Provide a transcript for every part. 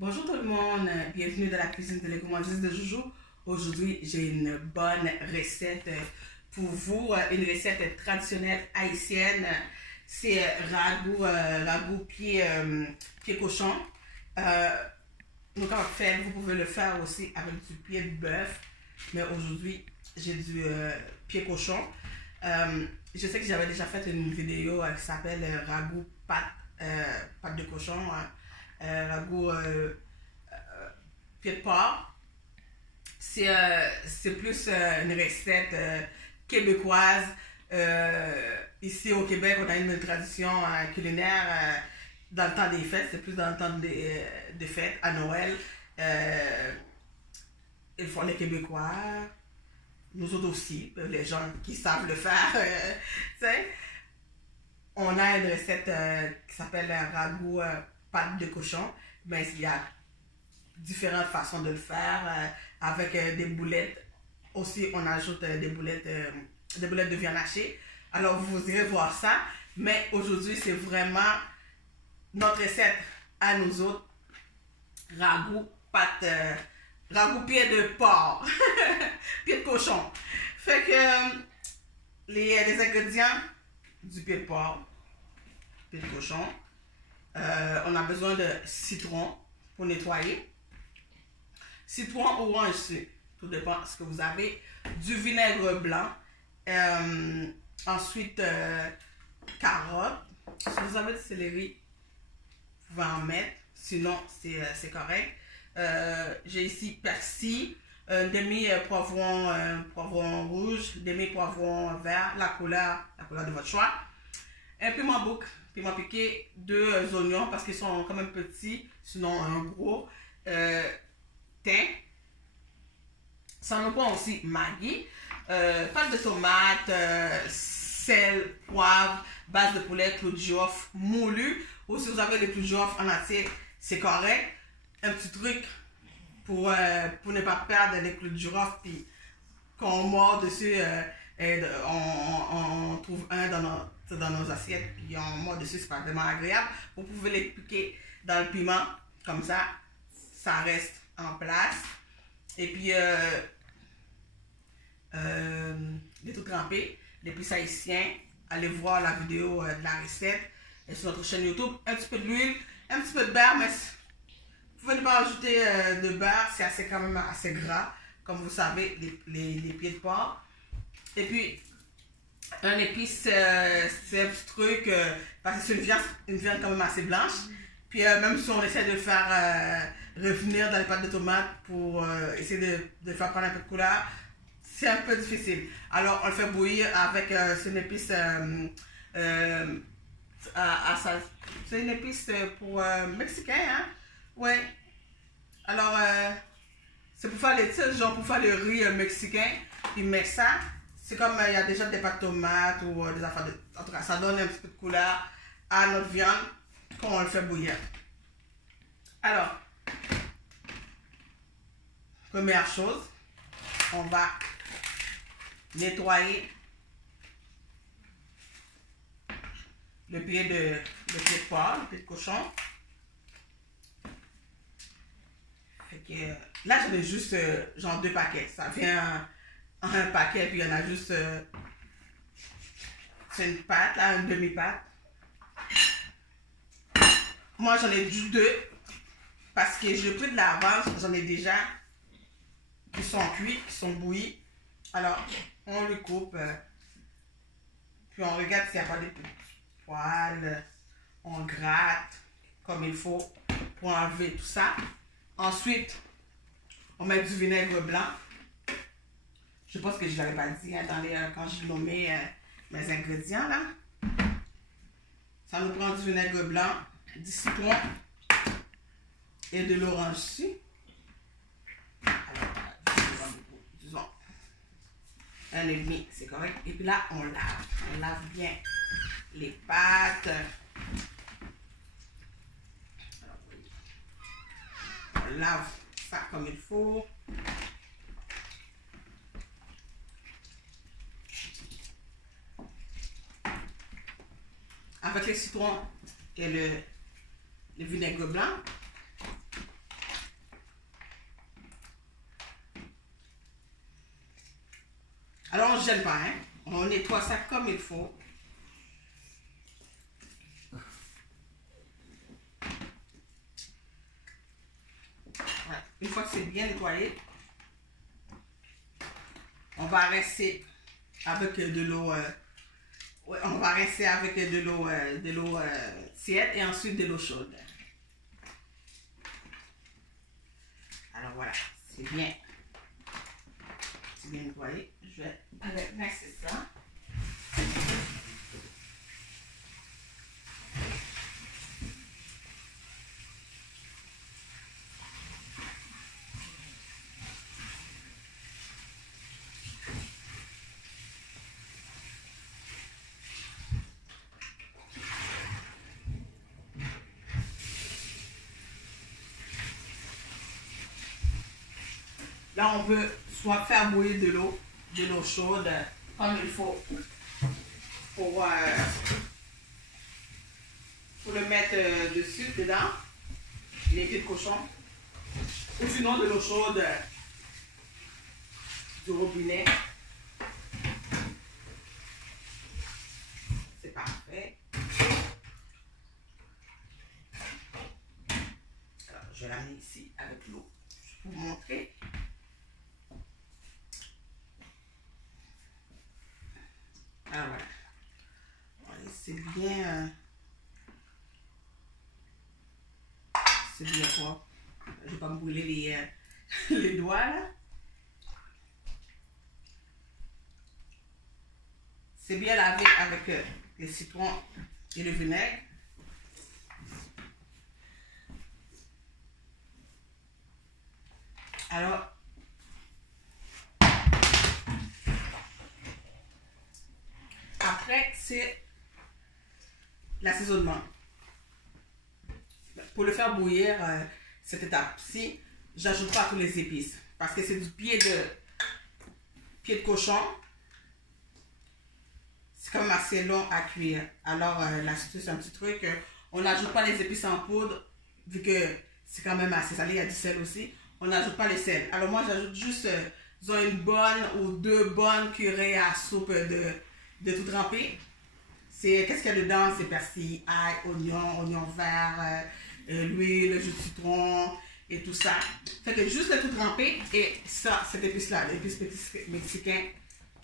Bonjour tout le monde, bienvenue dans la cuisine de les gourmandises de Joujou. Aujourd'hui, j'ai une bonne recette pour vous, une recette traditionnelle haïtienne. C'est ragoût pied cochon. Donc en fait, vous pouvez le faire aussi avec du pied de bœuf, mais aujourd'hui, j'ai du pied cochon. Je sais que j'avais déjà fait une vidéo qui s'appelle ragoût pâte de cochon. Ragoût pied de porc. C'est plus une recette québécoise. Ici au Québec, on a une tradition culinaire dans le temps des fêtes. C'est plus dans le temps des fêtes, à Noël. Ils font les Québécois. Nous autres aussi, les gens qui savent le faire. On a une recette qui s'appelle ragoût pâte de cochon. Mais il y a différentes façons de le faire avec des boulettes. Aussi, on ajoute des boulettes de viande hachée. Alors, vous irez voir ça. Mais aujourd'hui, c'est vraiment notre recette à nous autres. Ragoût pied de porc. Pied de cochon. Fait que les ingrédients du pied de porc, pied de cochon. On a besoin de citron pour nettoyer. Citron orange, tout dépend de ce que vous avez. Du vinaigre blanc. Ensuite, carottes. Si vous avez du céleri, vous pouvez en mettre. Sinon, c'est correct. J'ai ici persil, demi-poivron rouge, demi-poivron vert, la couleur de votre choix. Un piment bouc, piment piqué, 2 oignons parce qu'ils sont quand même petits, sinon un gros. Thym. Sans nous prend aussi Maggi, pâte de tomate, sel, poivre, base de poulet, clou de girofle moulu. Ou si vous avez des clous de girofle en entier, c'est correct. Un petit truc pour ne pas perdre les clous de girofle, puis quand on mord dessus, on trouve un dans nos assiettes, puis on mord dessus, c'est pas vraiment agréable. Vous pouvez les piquer dans le piment, comme ça reste en place. Et puis, les tout trempés, l'épice haïtien, allez voir la vidéo de la recette sur notre chaîne YouTube. Un petit peu d'huile, un petit peu de beurre, mais vous pouvez ne pas ajouter de beurre, c'est quand même assez gras, comme vous savez, les pieds de porc. Et puis, un épice, c'est un petit truc, parce que c'est une viande quand même assez blanche. Puis même si on essaie de le faire revenir dans les pâtes de tomates pour essayer de faire prendre un peu de couleur, c'est un peu difficile. Alors on le fait bouillir avec c'est une épice c'est une épice pour mexicain, hein? Ouais. Alors c'est pour faire les tiges, genre pour faire le riz mexicain. Puis mais ça, c'est comme il y a déjà des pâtes de tomates ou des affaires de. En tout cas, ça donne un petit peu de couleur à notre viande quand on le fait bouillir. Alors, première chose, on va nettoyer le pied de porc, le pied de cochon. Fait que, là, j'avais juste genre 2 paquets. Ça vient en un paquet, puis il y en a juste c'est une pâte, là, une demi-pâte. Moi, j'en ai juste 2 parce que j'ai pris de l'avance. J'en ai déjà qui sont cuits, qui sont bouillis. Alors, on le coupe. Puis on regarde s'il n'y a pas des petits poils. On gratte comme il faut pour enlever tout ça. Ensuite, on met du vinaigre blanc. Je pense que je ne l'avais pas dit hein, quand j'ai nommé mes ingrédients. Là. Ça nous prend du vinaigre blanc, du citron et de l'orange ici. Alors, disons, 1,5, c'est correct. Et puis là, on lave. On lave bien les pâtes. Alors, on lave ça comme il faut. Avec le citron et le vinaigre blanc, Alors, on ne gêne pas, hein. On nettoie ça comme il faut. Voilà. Une fois que c'est bien nettoyé, on va rincer avec de l'eau. On va rincer avec de l'eau tiède et ensuite de l'eau chaude. Alors voilà, c'est bien nettoyé. Je vais rincer ça. Là, on peut soit faire bouillir de l'eau chaude comme il faut pour le mettre dessus, dedans, les pieds de cochon. Ou sinon de l'eau chaude du robinet. C'est parfait. Alors, je vais l'amener ici avec l'eau pour vous montrer. Ah voilà. C'est bien. C'est bien propre. Je ne vais pas me brûler les doigts là. C'est bien lavé avec le citron et le vinaigre. Alors, après, c'est l'assaisonnement. Pour le faire bouillir, cette étape-ci, j'ajoute pas toutes les épices. Parce que c'est du pied de cochon. C'est quand même assez long à cuire. Alors, l'astuce, c'est un petit truc. On n'ajoute pas les épices en poudre, vu que c'est quand même assez salé. Il y a du sel aussi. On n'ajoute pas les sels. Alors, moi, j'ajoute juste disons, une bonne ou 2 bonnes cuillerées à soupe de tout trempé. Qu'est-ce qu'il y a dedans? C'est persil, ail, oignon vert, l'huile, le jus de citron et tout ça. Fait que juste le tout trempé et ça, cette épice-là, l'épice mexicain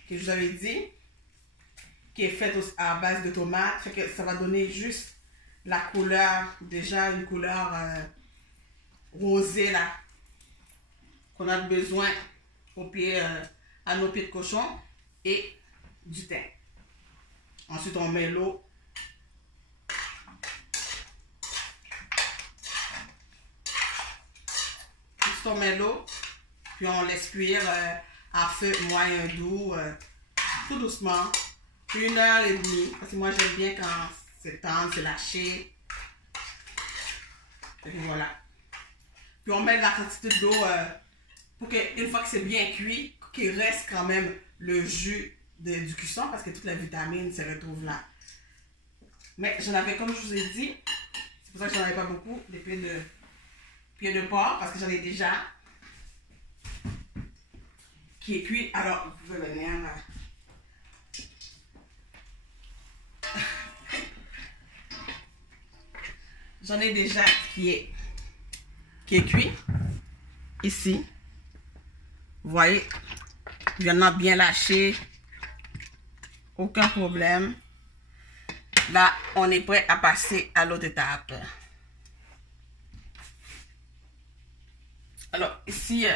que je vous avais dit, qui est faite à base de tomates. Fait que ça va donner juste la couleur, déjà une couleur rosée là, qu'on a besoin à nos pieds de cochon et du thym. Ensuite, on met l'eau. Ensuite, on met l'eau. Puis, on laisse cuire à feu moyen doux, tout doucement. 1h30. Parce que moi, j'aime bien quand c'est tendre, c'est lâché. Et voilà. Puis, on met la quantité d'eau pour qu'une fois que c'est bien cuit, qu'il reste quand même le jus du cuisson parce que toute la vitamine se retrouve là. Mais j'en avais, comme je vous ai dit, c'est pour ça que j'en avais pas beaucoup, des pieds de porc parce que j'en ai déjà qui est cuit. Alors, vous pouvez venir là. J'en ai déjà qui est cuit ici. Vous voyez, il y en a bien lâché. Aucun problème. Là, on est prêt à passer à l'autre étape. Alors, ici,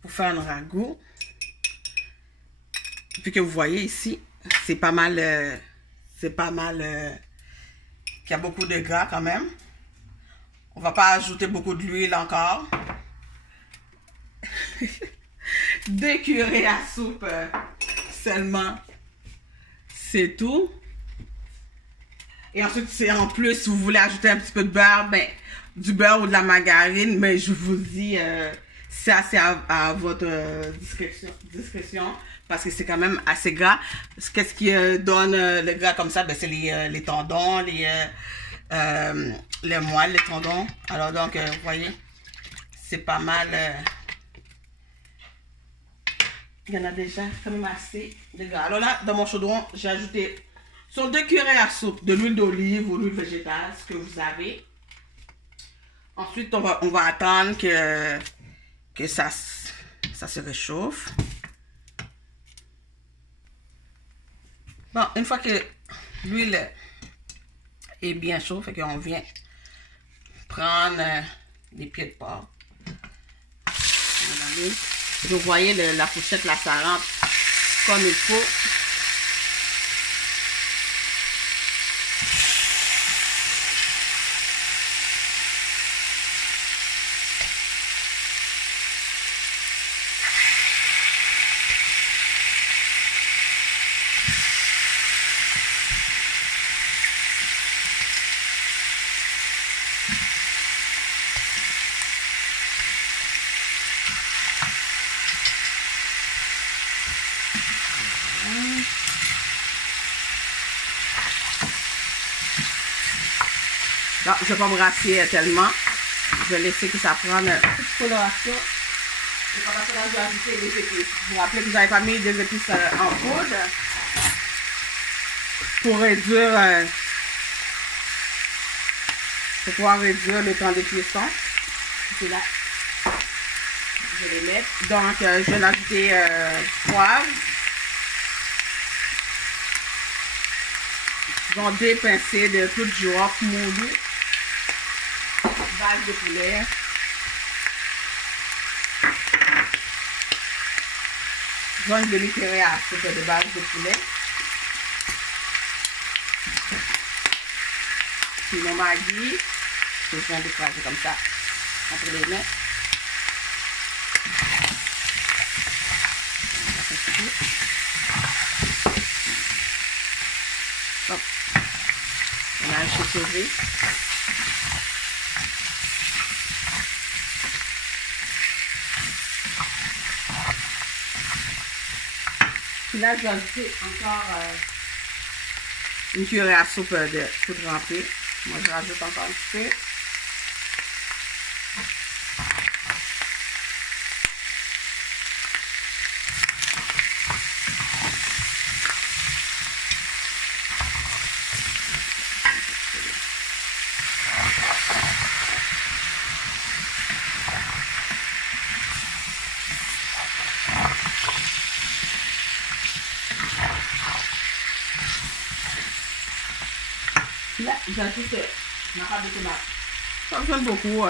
pour faire un ragoût, puis que vous voyez ici, c'est pas mal, qu'il y a beaucoup de gras quand même. On va pas ajouter beaucoup d'huile encore. 2 cuillerées à soupe seulement. C'est tout. Et ensuite, c'est en plus, si vous voulez ajouter un petit peu de beurre, ben, du beurre ou de la margarine, mais je vous dis, c'est assez à votre discrétion, parce que c'est quand même assez gras. Qu'est-ce qui donne le gras comme ça? Ben, c'est les tendons, les moelles, les tendons. Alors donc, vous voyez, c'est pas mal. Il y en a déjà quand même assez de gras. Alors là, dans mon chaudron, j'ai ajouté sur 2 cuillerées à soupe de l'huile d'olive ou l'huile végétale, ce que vous avez. Ensuite, on va attendre que ça se réchauffe. Bon, une fois que l'huile est bien chaude, fait qu'on vient prendre les pieds de porc. Vous voyez la fourchette, là, ça rentre comme il faut. Non, je ne vais pas brasser tellement. Je vais laisser que ça prenne une petite coloration. Et pendant ce temps, je vais ajouter les épices. Vous vous rappelez que je n'avais pas mis des épices en poudre pour réduire, pour pouvoir réduire le temps de cuisson. C'est là. Je vais les mettre. Donc, je vais ajouter du poivre. Donc, des pincées de clou de girofle moulu. Base de poulet. Une demi-cuillerée à soupe de base de poulet. Puis mon maggi, que je viens d'écraser comme ça entre les mains. Hop. On a un chauffé. Puis là, je vais ajouter encore une cuillerée à soupe de tout trempé. Moi, je rajoute encore un petit peu. Là, j'ajoute ma pâte de tomate. Ça me sonne beaucoup.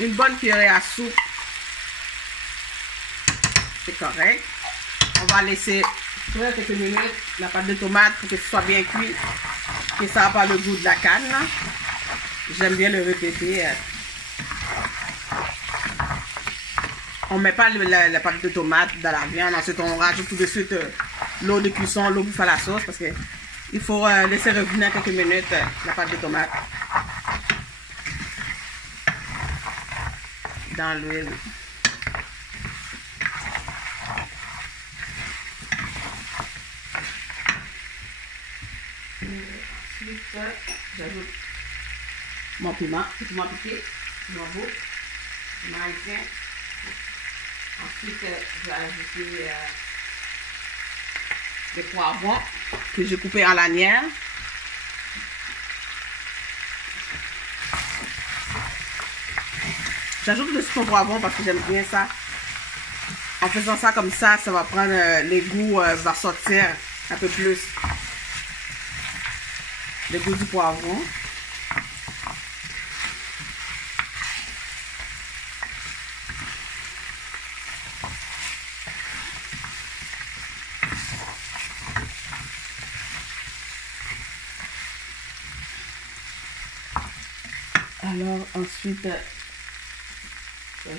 Une bonne cuillerée à soupe. C'est correct. On va laisser cuire quelques minutes la pâte de tomate pour que ce soit bien cuit. Que ça n'a pas le goût de la canne. J'aime bien le répéter. On ne met pas la pâte de tomate dans la viande. Ensuite, on rajoute tout de suite l'eau de cuisson, l'eau pour faire la sauce. Parce que il faut laisser revenir quelques minutes la pâte de tomate dans l'huile. Ensuite, j'ajoute mon piment, piqué, mon goût, mon haïtien. Ensuite, je vais ajouter des poivrons que j'ai coupés en lanières. J'ajoute le sucre au poivron parce que j'aime bien ça. En faisant ça comme ça, ça va prendre les goûts, va sortir un peu plus. Le goût du poivron. Alors ensuite,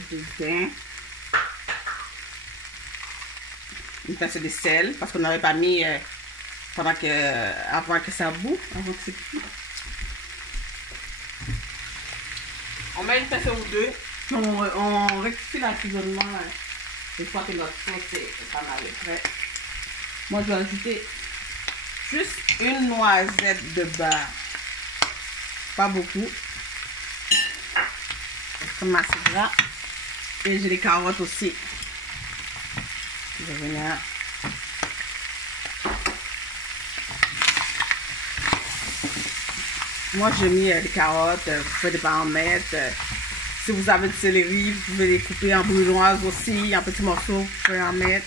du vin, une pincée de sel parce qu'on n'aurait pas mis avant que ça boue, avant que c'est cuit. On met une pincée ou deux, puis on rectifie l'assaisonnement une fois que notre sauce est pas mal prête. Moi je vais ajouter juste une noisette de beurre, pas beaucoup. Comme assez gras. Et j'ai les carottes aussi. Je vais venir. Moi, j'ai mis les carottes, vous pouvez pas en mettre. Si vous avez du céleri, vous pouvez les couper en brunoise aussi, en petits morceaux, vous pouvez en mettre.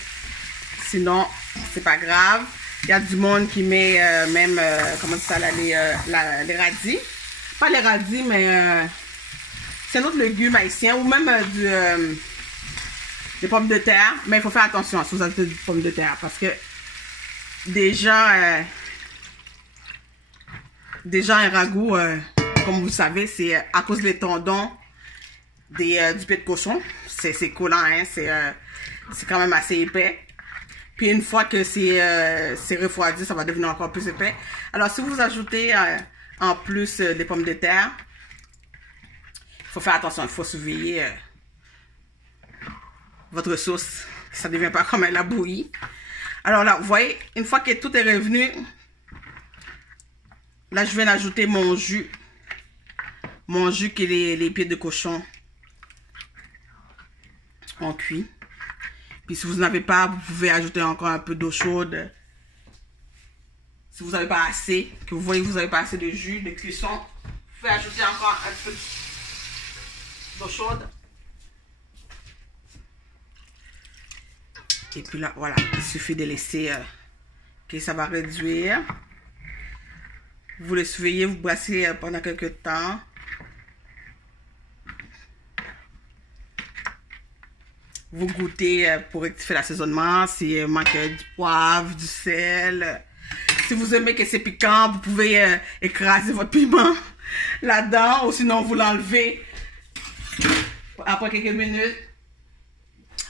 Sinon, c'est pas grave. Il y a du monde qui met même, comment ça, là, les radis. Pas les radis, mais c'est un autre légume haïtien, ou même des pommes de terre. Mais il faut faire attention si vous avez des pommes de terre, parce que déjà un ragoût, comme vous le savez, c'est à cause des tendons du pied de cochon. C'est collant, hein? C'est quand même assez épais. Puis une fois que c'est refroidi, ça va devenir encore plus épais. Alors si vous ajoutez en plus des pommes de terre, il faut faire attention, il faut surveiller votre sauce, que ça ne devient pas comme la bouillie. Alors là, vous voyez, une fois que tout est revenu, là je viens d'ajouter mon jus qui est les pieds de cochon en cuit. Puis si vous n'avez pas, vous pouvez ajouter encore un peu d'eau chaude. Si vous n'avez pas assez, que vous voyez que vous n'avez pas assez de jus, de cuisson, vous pouvez ajouter encore un peu d'eau chaude. Et puis là, voilà, il suffit de laisser que ça va réduire. Vous le surveillez, vous brassez pendant quelques temps. Vous goûtez pour rectifier l'assaisonnement, s'il manque du poivre, du sel. Si vous aimez que c'est piquant, vous pouvez écraser votre piment là-dedans, ou sinon vous l'enlevez après quelques minutes.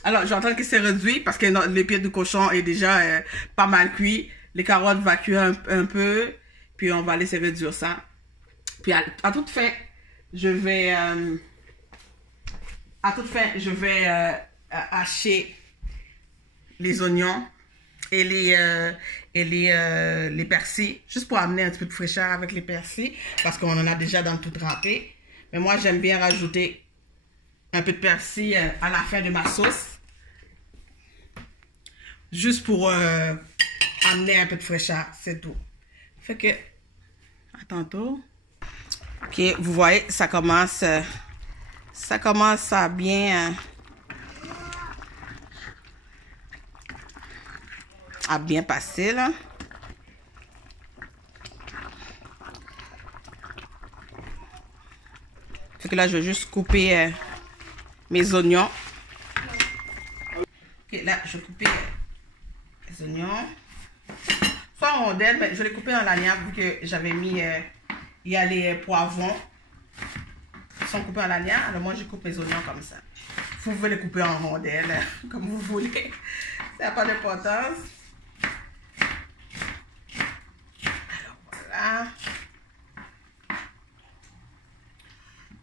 Alors, j'entends que c'est réduit parce que les pieds de cochon est déjà pas mal cuit. Les carottes vont cuire un peu, puis on va laisser réduire ça. Puis à toute fin, je vais hacher les oignons et les persils, juste pour amener un petit peu de fraîcheur avec les persils, parce qu'on en a déjà dans le tout trempé. Mais moi, j'aime bien rajouter un peu de persil à la fin de ma sauce, juste pour amener un peu de fraîcheur, c'est tout. Fait que, à tantôt. Ok, vous voyez, ça commence à bien... passer là. Fait que là je vais juste couper mes oignons. Ok, là je vais couper les oignons. Soit en rondelles, mais je vais les couper en lanière vu que j'avais mis il y a les poivrons qui sont coupés en lanière. Alors moi je coupe mes oignons comme ça. Vous pouvez les couper en rondelles comme vous voulez. Ça n'a pas d'importance.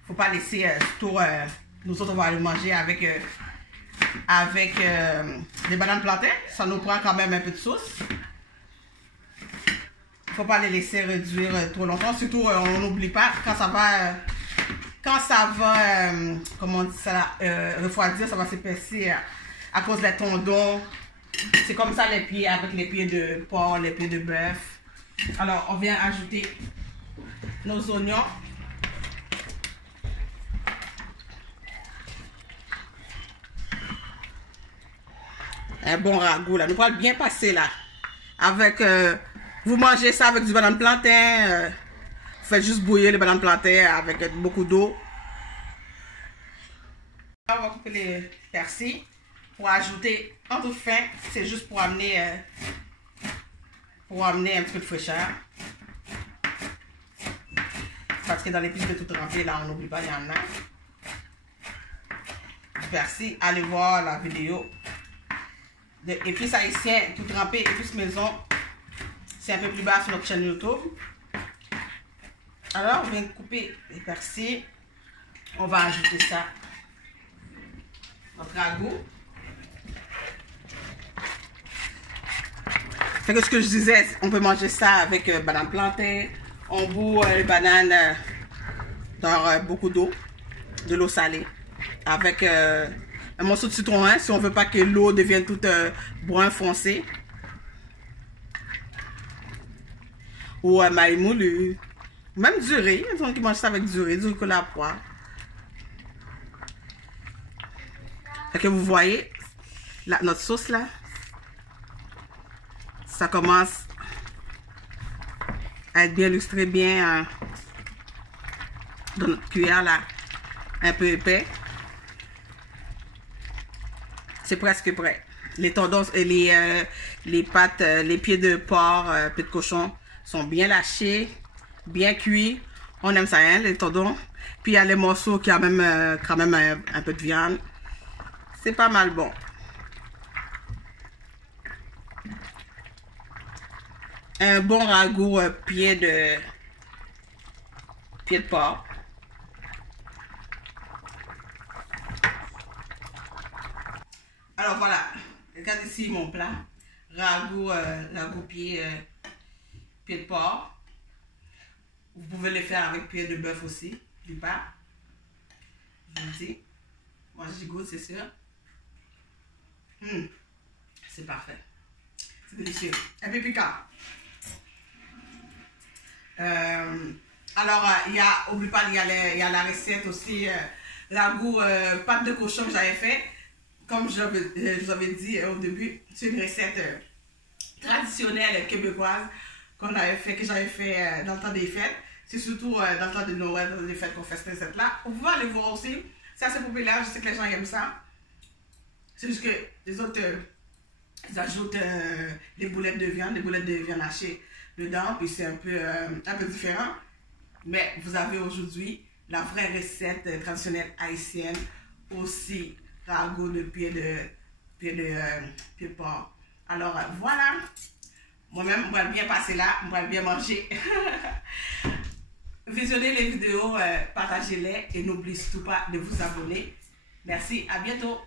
Faut pas laisser tout. Nous autres on va aller manger avec des bananes plantains. Ça nous prend quand même un peu de sauce. Faut pas les laisser réduire trop longtemps. Surtout on n'oublie pas quand ça va comment on dit ça, refroidir, ça va s'épaissir à cause des tendons. C'est comme ça les pieds avec les pieds de porc, les pieds de bœuf. Alors, on vient ajouter nos oignons. Un bon ragoût, là. Nous allons bien passer, là. Avec, vous mangez ça avec du banane plantain. Vous faites juste bouillir les bananes plantains avec beaucoup d'eau. On va couper les persils pour ajouter en toute fin. C'est juste pour amener... un petit peu de fraîcheur. Parce que dans l'épice de tout trempé, là, on n'oublie pas, il y en a. Du persil, allez voir la vidéo de épices haïtiennes tout trempé, épices maison. C'est un peu plus bas sur notre chaîne YouTube. Alors, on vient de couper les persils. On va ajouter ça. Notre ragoût. Fait que ce que je disais, on peut manger ça avec banane plantain. On bout les bananes dans beaucoup d'eau, de l'eau salée, avec un morceau de citron, si on veut pas que l'eau devienne toute brun foncé. Ou maïs moulu. Même du riz. Il y a des gens qui mangent ça avec du riz à la poire. Fait que vous voyez, notre sauce là, ça commence à être bien lustré, bien dans notre cuillère là, un peu épais. C'est presque prêt. Les tendons et les pâtes, les pieds de porc, pieds de cochon sont bien lâchés, bien cuits. On aime ça, hein, les tendons. Puis il y a les morceaux qui ont même quand même un peu de viande. C'est pas mal bon. Un bon ragoût pied de porc. Alors voilà, regardez ici mon plat. Ragoût pied de porc. Vous pouvez le faire avec pied de bœuf aussi, du pain. Je vous dis. Moi j'y goûte, c'est sûr. C'est parfait. C'est délicieux. Un peu piquant. Alors, oublie pas, il y a la recette aussi, ragoût pâte de cochon que j'avais fait. Comme je vous avais dit au début, c'est une recette traditionnelle québécoise que j'avais fait dans le temps des fêtes. C'est surtout dans le temps de Noël, dans les fêtes qu'on fait cette recette-là. Vous pouvez aller voir aussi. C'est assez populaire, je sais que les gens aiment ça. C'est juste que les autres, ils ajoutent des boulettes de viande hachées dedans, puis c'est un peu différent. Mais vous avez aujourd'hui la vraie recette traditionnelle haïtienne, aussi ragoût de pied de porc. Alors voilà, moi-même, je vais bien passer là, je vais bien manger. Visionnez les vidéos, partagez-les et n'oubliez surtout pas de vous abonner. Merci, à bientôt.